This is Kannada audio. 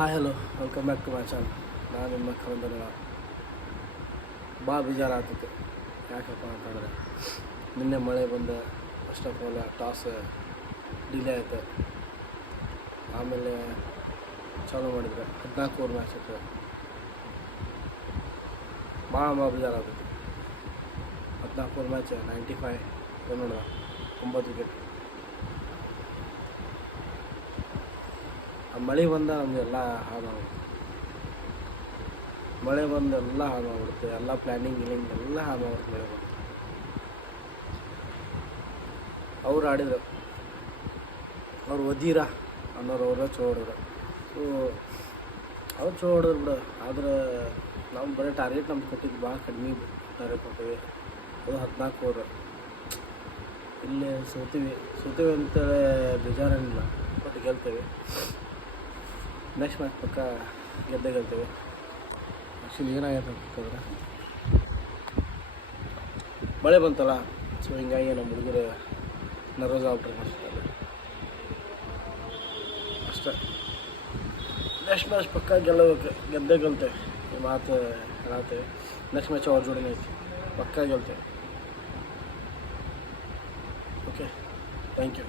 Hi hello welcome back to my channel ನಾನು ನಿಮ್ಮ ಕಂದರ ಭಾಳ ಬೇಜಾರಾಗ್ತೈತೆ ಯಾಕಪ್ಪ ಅಂತಂದರೆ, ನಿನ್ನೆ ಮಳೆ ಬಂದ first of all toss delay ಆಯಿತು. ಆಮೇಲೆ ಚಾಲೂ ಮಾಡಿದ್ರೆ ಹದಿನಾಲ್ಕು ಓವರ್ ಮ್ಯಾಚ್ ಇತ್ತು ಭಾಳ ಭಾಳ ಬೇಜಾರಾಗ್ತೈತಿ ಹದಿನಾಲ್ಕು over match ninety five run ಒಂಬತ್ತು ವಿಕೆಟ್ ಮಳೆ ಬಂದ ನಮಗೆಲ್ಲ ಹಾಳಾಗುತ್ತೆ. ಮಳೆ ಬಂದು ಎಲ್ಲ ಹಾಳಾಗ್ಬಿಡುತ್ತೆ ಎಲ್ಲ ಪ್ಲ್ಯಾನಿಂಗ್ ಗಿಲಿಂಗ್ ಎಲ್ಲ ಹಾಳು ಮಳೆ ಬಂದು ಅವ್ರು ಆಡಿದ್ರು. ಅವ್ರು ಒದೀರಾ ಅನ್ನೋರು ಅವರ ಚೋ ಹೊಡಿದ್ರು ಸೊ ಅವ್ರು ಚೋ ಹೊಡಿದ್ರು ಬಿಡು. ಆದ್ರೆ ನಾವು ಬರೀ ಟಾರ್ಗೆಟ್ ನಮ್ಗೆ ಕೊಟ್ಟಿದ್ದು ಭಾಳ ಕಡಿಮೆ ಟಾರ್ಗೆಟ್ ಕೊಟ್ಟಿವಿ. ಅದು ಹದಿನಾಲ್ಕು ಓವರ್ ಇಲ್ಲೇ ಸೋತೀವಿ. ಸೋತೀವಿ ಅಂತ ಬೇಜಾರೇನಿಲ್ಲ. ಬಟ್ ಗೆಲ್ತೇವೆ ನೆಕ್ಸ್ಟ್ ಮ್ಯಾಚ್ ಪಕ್ಕ ಗೆದ್ದೇ ಗೆಲ್ತೇವೆ ಆ್ಯಕ್ಚುಲಿ ಏನಾಗುತ್ತೆ ಅಂತಂದ್ರೆ ಮಳೆ ಬಂತಲ್ಲ ಸೊ ಹಿಂಗಾಗಿ ನಮ್ಮ ಹುಡುಗರು ನರ್ವಸ್ ಆಗ್ಬಿಟ್ರೆ ಅಷ್ಟೇ. ನೆಕ್ಸ್ಟ್ ಮ್ಯಾಚ್ ಪಕ್ಕ ಗೆಲ್ಲಬೇಕು, ಗೆದ್ದೇ ಗೆಲ್ತೇವೆ ಈ ಮಾತು ಹೇಳತ್ತೇವೆ. ನೆಕ್ಸ್ಟ್ ಮ್ಯಾಚ್ ಅವ್ರ ಜೋಡಿನೇ ಐತಿ. ಪಕ್ಕ ಗೆಲ್ತೇವೆ ಓಕೆ ಥ್ಯಾಂಕ್ ಯು